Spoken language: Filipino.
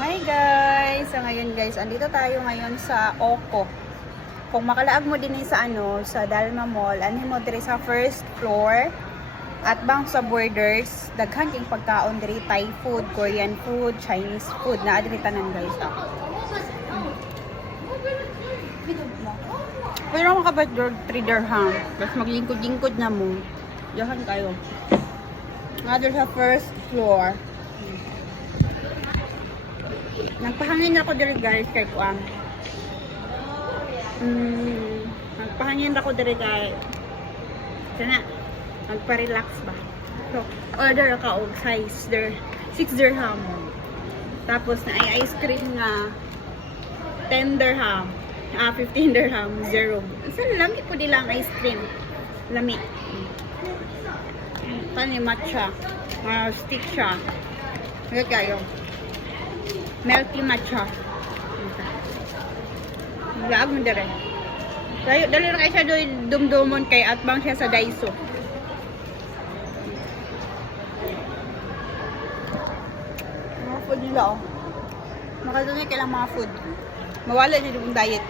Hi guys! So ngayon guys, andito tayo ngayon sa Oko. Kung makalaag mo din sa sa Dalma Mall, ano mo diri sa first floor at bang sa borders, daghan king pagkaon diri, Thai food, Korean food, Chinese food na adiri tanan guys. Pero makabat 3 dirham. Tapos maglingkod-lingkod na mo. Diyan kayo. Nga diri sa first floor. Nagpahangin ako diri guys kay kuan. Nagpahangin ako diri guys. Sana magpa-relax ba. So, order ka og size der 6 dirham. Tapos na ay ice cream nga 10 dirham. 15 dirham, 0. Sa lami po nila ang ice cream. Lami. Kani matcha. Stick siya. Hanggang kayo. Milky matcha. Laag mo dire. Dali na kayo siya dumdumon kay atbang siya sa Daiso. Mga food nila oh. Makadunay kailang mga food. Mawala din yung diet.